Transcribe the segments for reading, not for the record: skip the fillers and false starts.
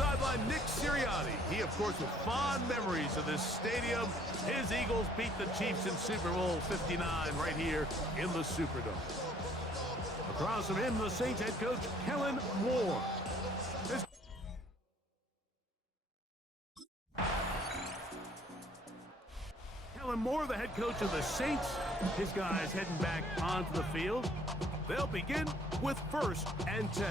sideline, Nick Sirianni. He, of course, with fond memories of this stadium. His Eagles beat the Chiefs in Super Bowl 59 right here in the Superdome. Across from him, the Saints head coach, Kellen Moore. Kellen Moore, the head coach of the Saints. His guys heading back onto the field. They'll begin with 1st and 10.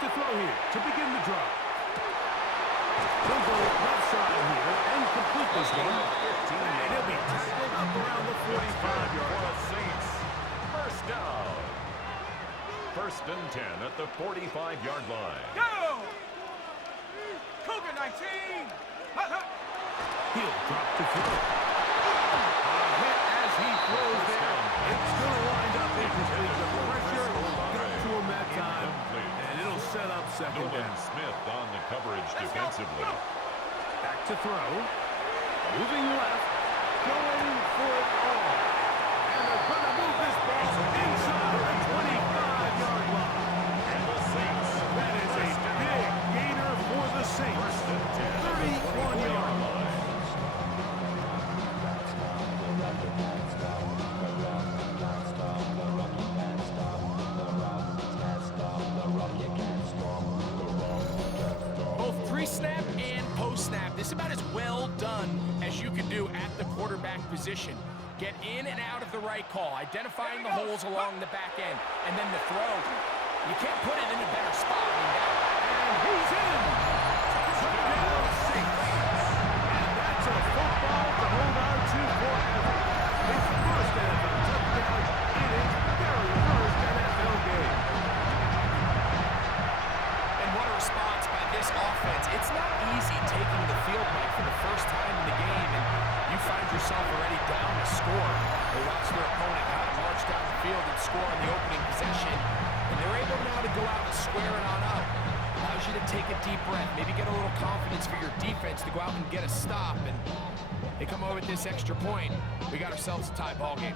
To throw here to begin the drive. He'll go left side here and complete this one. And he'll be tackled up around the 45-yard line. Saints. First down. 1st and 10 at the 45-yard line. Go! Cougar 19. He'll drop to throw. A hit as he throws there. It's going to wind up incomplete. The pressure got to him that time. Set up 2nd down. Smith on the coverage defensively. Back to throw. Moving left. Going for it all. And they're going to move this ball inside the 25-yard line. And the Saints. That is a big gainer for the Saints. 31-yard line. Pre-snap and post-snap. This is about as well done as you can do at the quarterback position. Get in and out of the right call, identifying the holes along the back end, and then the throw. You can't put it in a better spot than that. And he's in. Touchdown Saints. And that's a football to hold on to forever. His first NFL touchdown in his very first NFL game. And what a response by this offense. It's not easy taking the field, Mike, for the first time in the game, and you find yourself already down to score. They watch their opponent kind of march down the field and score on the opening possession, and they're able now to go out and square it on up. Allows you to take a deep breath, maybe get a little confidence for your defense to go out and get a stop, and they come over with this extra point. We got ourselves a tie ball game.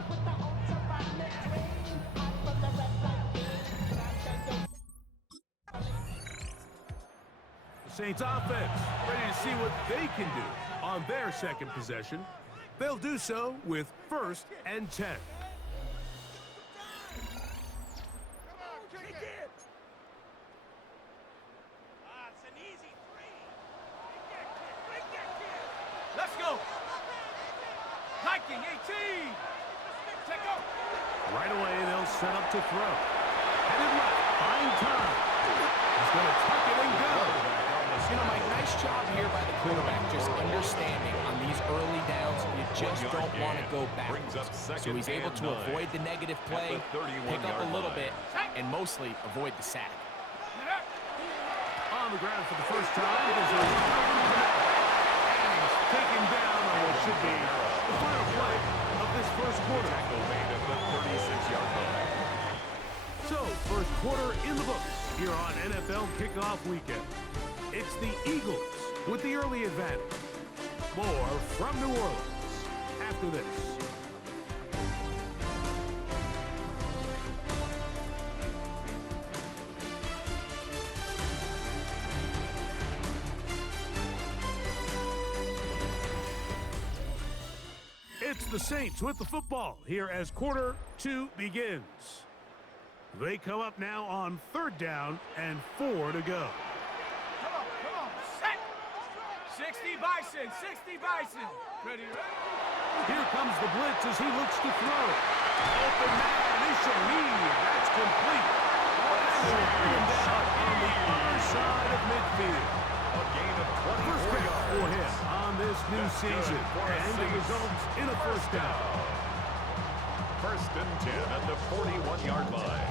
Saints offense ready to see what they can do on their 2nd possession. They'll do so with 1st and 10. Let's go. Hiking 18. Check out. Right away, they'll set up to throw. Headed left, find time. He's going to tuck it and go. You know, Mike, nice job here by the quarterback, just understanding on these early downs, you just don't want to go backwards. So he's able to avoid the negative play, pick up a little bit, and mostly avoid the sack. On the ground for the first time, and he's taken down on what should be the final play of this first quarter. Tackle made at the 36-yard line. So, first quarter in the books here on NFL Kickoff Weekend. It's the Eagles with the early advantage. More from New Orleans after this. It's the Saints with the football here as quarter 2 begins. They come up now on 3rd down and 4 to go. Come on, set! 60 Bison, 60 Bison. Ready? Here comes the blitz as he looks to throw. Open man is Shaheed. That's complete. Bring him down on the other side of midfield. A gain of 24 yards for him on this new season. And it results in a first down. 1st and 10 at the 41-yard line.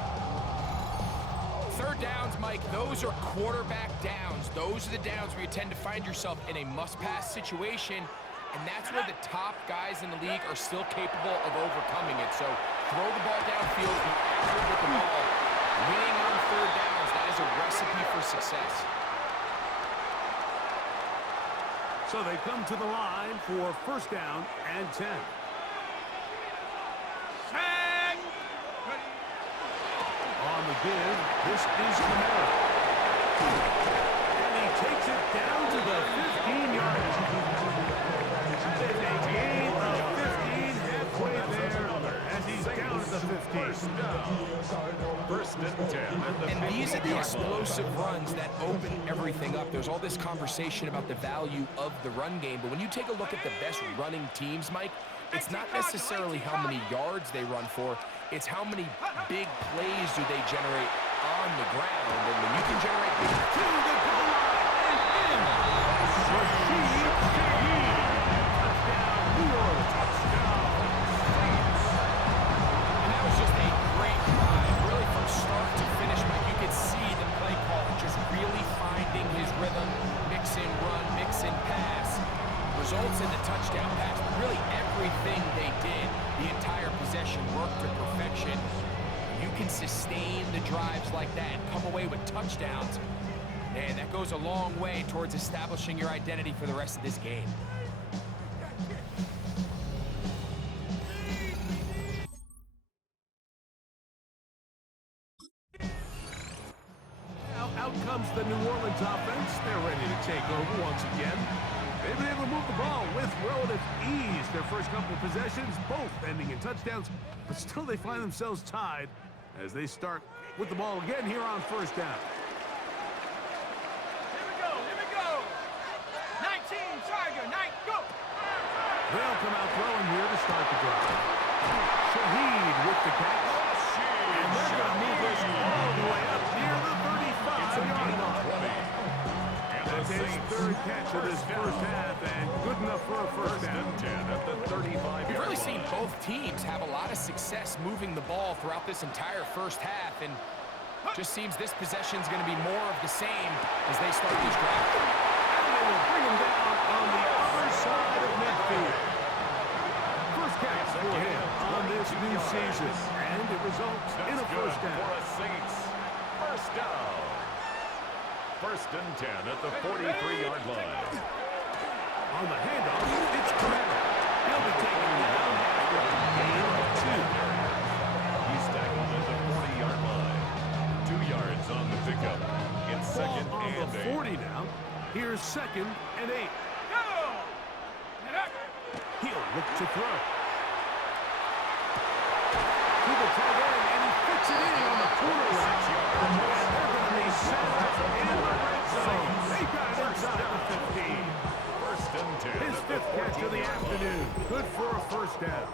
3rd downs, Mike, those are quarterback downs. Those are the downs where you tend to find yourself in a must-pass situation, and that's where the top guys in the league are still capable of overcoming it. So Throw the ball downfield, be accurate with the ball. Winning on third downs, that is a recipe for success. So they come to the line for first down and 10. On the give, this is Camaro. And he takes it down to the 15-yard line. That is a gain of 15 halfway there as he's down at the 15. First and 10 at the 15-yard line. And these are the explosive runs that open everything up. There's all this conversation about the value of the run game, but when you take a look at the best running teams, Mike, it's not necessarily how many yards they run for, it's how many big plays do they generate on the ground. And when you can generate big to the goal line and in. Rashid Shaheed. Touchdown, New Orleans. Touchdown, Saints. And that was just a great drive, really from start to finish, Mike. You could see the play call just really finding his rhythm, mix and run, mix and pass. Results in the touchdown pass. Really everything they did, the entire possession worked to perfection. You can sustain the drives like that and come away with touchdowns. Man, that goes a long way towards establishing your identity for the rest of this game. Now out comes the New Orleans offense. They're ready to take over once again. They've been able to move the ball with relative ease. Their first couple of possessions, both ending in touchdowns, but still they find themselves tied as they start with the ball again here on first down. Here we go. 19, Tiger, 9, go. They'll come out throwing here to start the drive. Shaheed with the catch. And they're going to move this all the way up near the 35-yard line. That's his third catch of this first half, and good enough for a first down. 10 at the 35-yard We've really line. seen both teams have a lot of success moving the ball throughout this entire first half, and just seems this possession is going to be more of the same as they start this drive. And they will bring him down on the other side of midfield. First catch for him on this new season, and it results in a first down. For a Saints first down. First and 10 at the 43-yard line. On the handoff, it's Camaro. He'll be taken down after a gain of 2. He's tackled at the 40-yard line. 2 yards on the pickup. It's second Ball on and the 8. 40 now. Here's second and 8. Go. He'll look to throw. To the tight end, and he fits it in on the corner route. And they're going to be set up in the red zone. They got it inside the 15. First and 10 His at the fifth catch of the 14-yard line. afternoon. Good for a first down.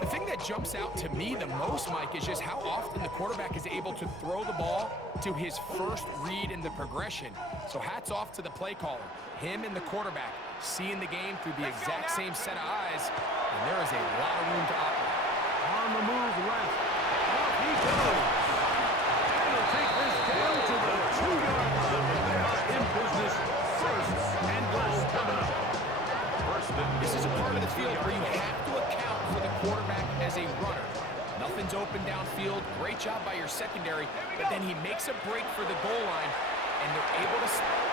The thing that jumps out to me the most, Mike, is just how often the quarterback is able to throw the ball to his first read in the progression. So hats off to the play caller. Him and the quarterback seeing the game through the exact same set of eyes, and there is a lot of room to operate. On the move left. Off he goes. And he'll take this down to the 2-yard line. They are in business. First and goal coming up. First and This is a part of the field where you have to account for the quarterback as a runner. Nothing's open downfield. Great job by your secondary, but then he makes a break for the goal line, and they're able to...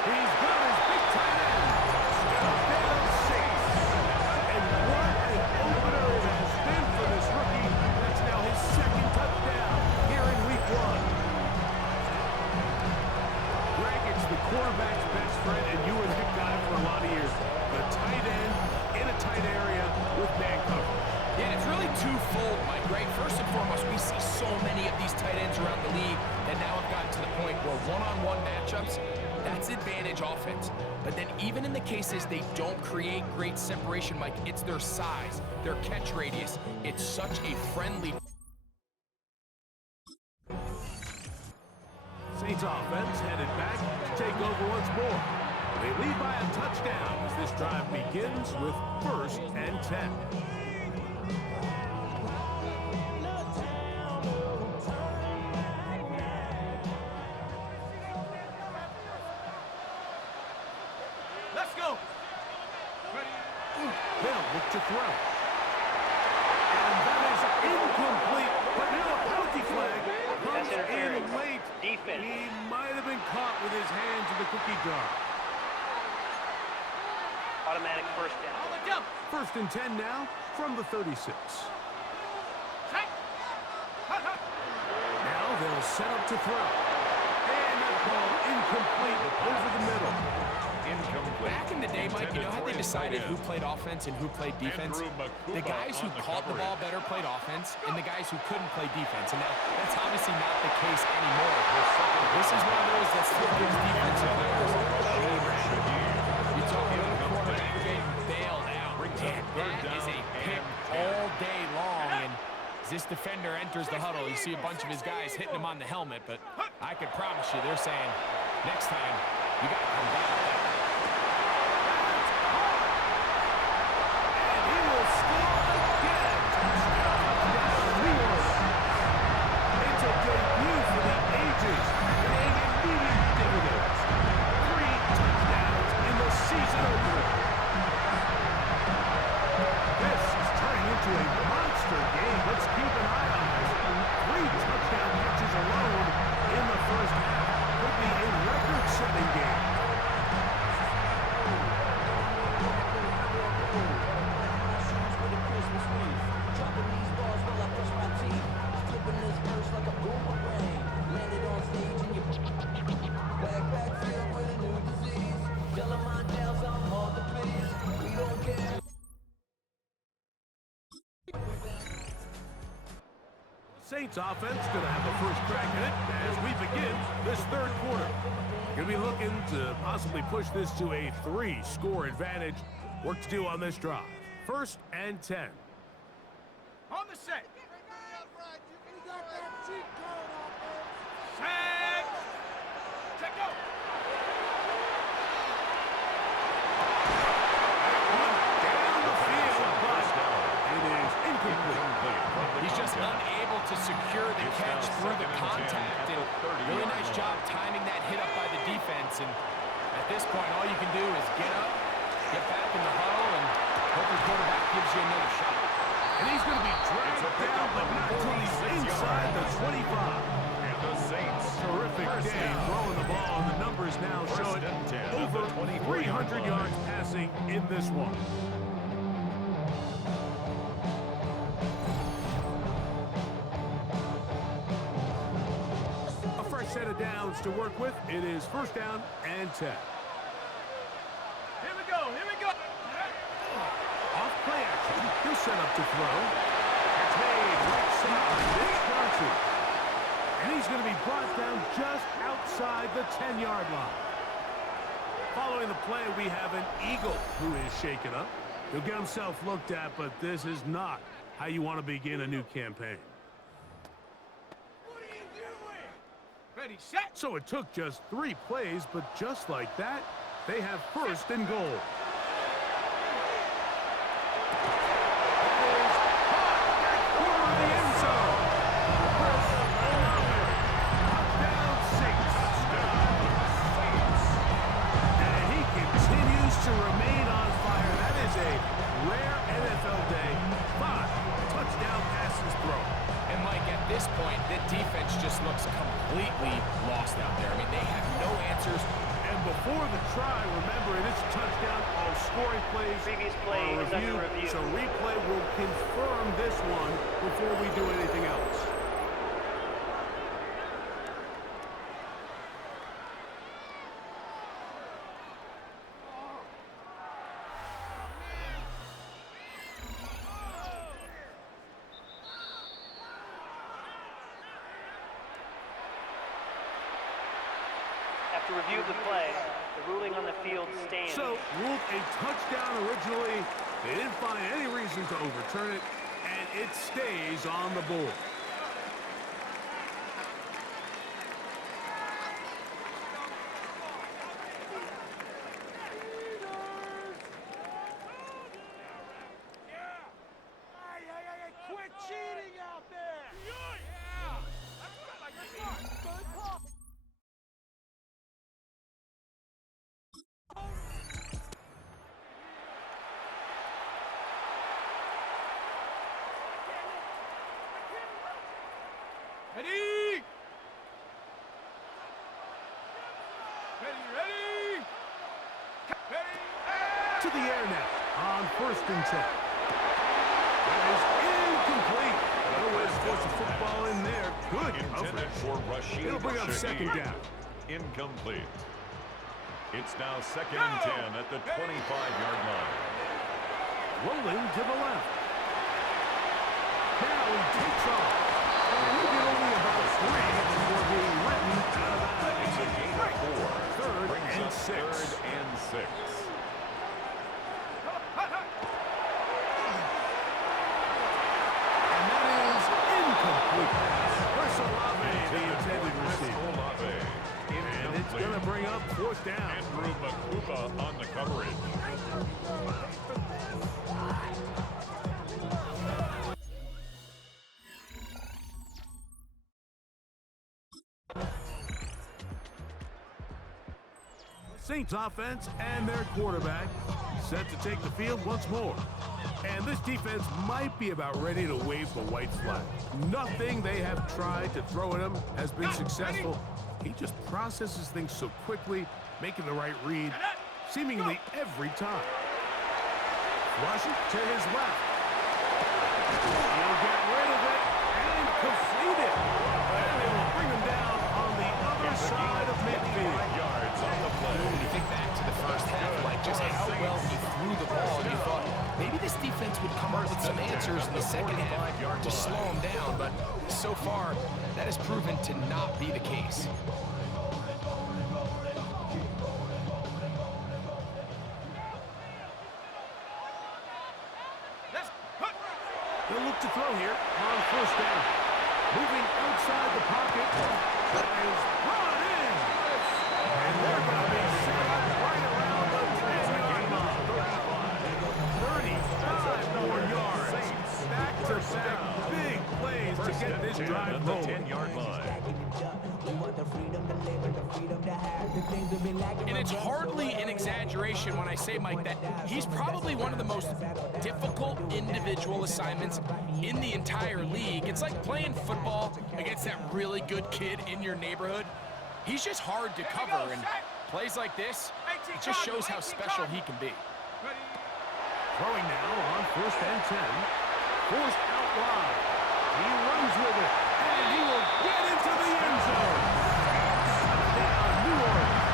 He's got his big tight end. Touchdown, Saints. And what an opener it has been for this rookie. That's now his second touchdown here in week 1. Greg, it's the quarterback's best friend, and you and Nick got it for a lot of years. The tight end in a tight area with man coverage. Yeah, it's really twofold, Mike, right? First and foremost, we see so many of these tight ends around the league that now have gotten to the point where one-on-one matchups, that's advantage offense. But then even in the cases they don't create great separation, Mike, it's their size, their catch radius. It's such a friendly... Saints offense headed back to take over once more. They lead by a touchdown as this drive begins with first and 10. They'll look to throw. And that is incomplete. But now a penalty flag comes in late. Defense. He might have been caught with his hands in the cookie jar. Automatic first down. On the jump. 1st and 10 now from the 36. Check. Now they'll set up to throw. And that ball incomplete over the middle. Incomplete. Back in the day, Mike, you know how they decided who played offense and who played defense? The guys who caught the ball better played offense, and the guys who couldn't play defense. And now that's obviously not the case anymore. This is one of those that still gives defensive players a shame. You're talking about a quarterback getting bailed out. And that is a pick all day long. And as this defender enters the huddle, you see a bunch of his guys hitting him on the helmet. But I can promise you, they're saying, next time, you got to come back. Saints offense going to have the first crack at it as we begin this 3rd quarter. Going to be looking to possibly push this to a 3-score advantage. Work to do on this drive. 1st and 10. On the set. Set. Check go. Down the field, but it is incomplete. He's just unable to secure the catch through the contact. And really nice job timing that hit up by the defense. And at this point, all you can do is get up, get back in the huddle, and hope your quarterback gives you another shot. And he's going to be dragged down, but not until he's inside the 25. And the Saints. Terrific day throwing the ball, and the numbers now show it over 300 yards passing in this one. A fresh set of downs to work with. It is 1st down and 10. Here we go. Here we go. Off play action. He'll set up to throw. It's made right side. It's Johnson. And he's going to be brought down just outside the 10-yard line. Following the play, we have an Eagle who is shaken up. He'll get himself looked at, but this is not how you want to begin a new campaign. What are you doing? Ready, set. So it took just 3 plays, but just like that, they have 1st and goal. To remain on fire. That is a rare NFL day. 5 touchdown passes thrown. And Mike, at this point, the defense just looks completely lost out there. I mean, they have no answers. And before the try, remember, it is a touchdown. All scoring plays Previous play are is under review. So replay will confirm this one before we do anything else. After review of the play, the ruling on the field stands. So, ruled a touchdown originally. They didn't find any reason to overturn it, and it stays on the board. Quit cheating out there. Yeah. That's what I like to see. Good call. to the air now on 1st and 10. That is incomplete. No way to force a football in there. Good Intended coverage. for Rashid It'll bring up Shaheed. 2nd down. Incomplete. It's now 2nd and 10 at the 25-yard line. Rolling to the left. Now he takes off. And he'll get only about 3 before being written out of bounds. It's a gain of 4. Third Brings and up 6. 3rd and 6. And that is incomplete. Olave, the intended receiver. And it's going to bring up 4th down. Andrew Makuba on the coverage. Saints offense and their quarterback set to take the field once more. And this defense might be about ready to wave the white flag. Nothing they have tried to throw at him has been successful. He just processes things so quickly, making the right read seemingly every time. Rushing to his left. He'll get rid of it and complete it. And they will bring him down on the other side of midfield. Yards on the play. When you think back to the first half, like just how well he threw the ball, you thought maybe this defense would come up with some answers in the second half to slow him down, but so far that has proven to not be the case. They'll look to throw here on 1st down. Moving outside the pocket. That is brought in. And they're going to be set up right around the 10-yard line. 35 more yards. Back-to-back big plays to get this drive rolling. 10-yard line. And it's hardly an exaggeration when I say, Mike, that he's probably one of the most difficult individual assignments in the entire league. It's like playing football against that really good kid in your neighborhood. He's just hard to cover, and plays like this, it just shows how special he can be. Throwing now on 1st and 10. Forced out wide. He runs with it, and he will get into the end zone. Touchdown, New Orleans.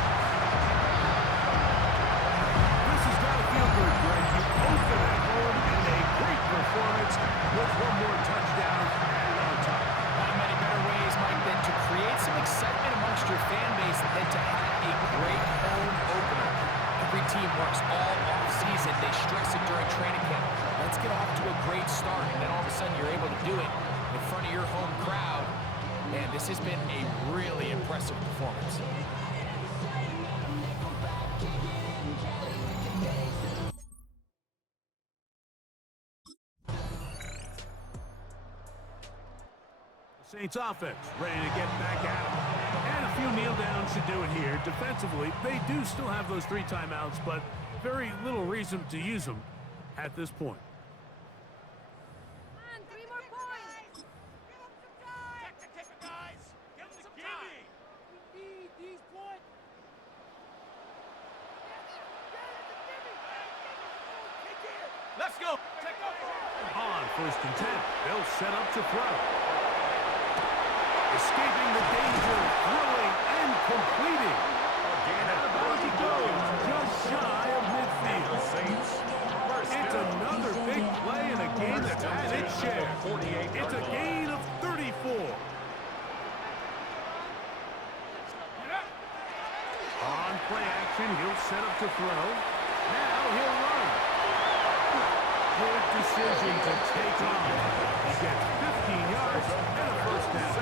This has got to feel good, Greg. You open at home in a great performance with one more touchdown and on top. Not many better ways, Mike, than to create some excitement amongst your fan base than to have a great home opener. Every team works all off-season. They stress it during training camp. Let's get off to a great start, and then all of a sudden you're able to do it in front of your home crowd. Man, this has been a really impressive performance. Saints offense ready to get back at it. And a few kneel downs should do it here. Defensively, they do still have those 3 timeouts, but very little reason to use them at this point. Let's go. On 1st and 10, they'll set up to throw. Escaping the danger, throwing and completing. And out of bounds he goes, just shy of midfield. It's another big play in a game that's had its share. It's a gain of 34. On play action, he'll set up to throw. Now he'll run. Good decision to take off. He gets 15 yards and a 1st down.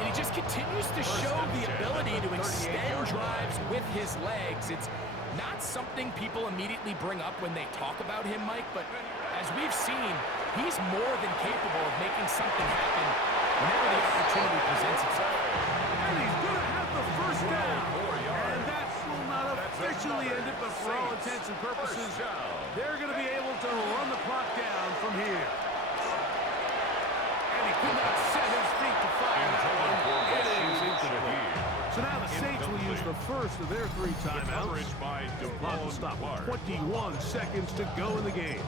And he just continues to show the ability to extend drives with his legs. It's not something people immediately bring up when they talk about him, Mike, but as we've seen, he's more than capable of making something happen whenever the opportunity presents itself. And he's going to have the 1st down. And that will not officially end it, but for all intents and purposes, they're going to be able to run the clock down from here. And he could not set his feet to fire that one. It is incomplete. So now the Saints will use the first of their 3 timeouts. Coverage by Clock will stop with 21 seconds to go in the game.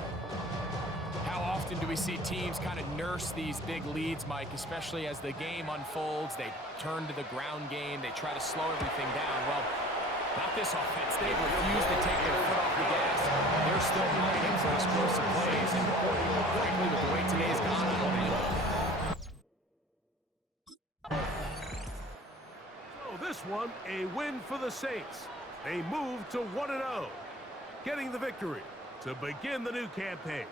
How often do we see teams kind of nurse these big leads, Mike, especially as the game unfolds? They turn to the ground game. They try to slow everything down. Well, not this offense. They refuse to take their foot off the gas. They're still mining for explosive plays. And frankly, with the way today's gone, I don't blame them. So this one, a win for the Saints. They move to 1-0, getting the victory to begin the new campaign.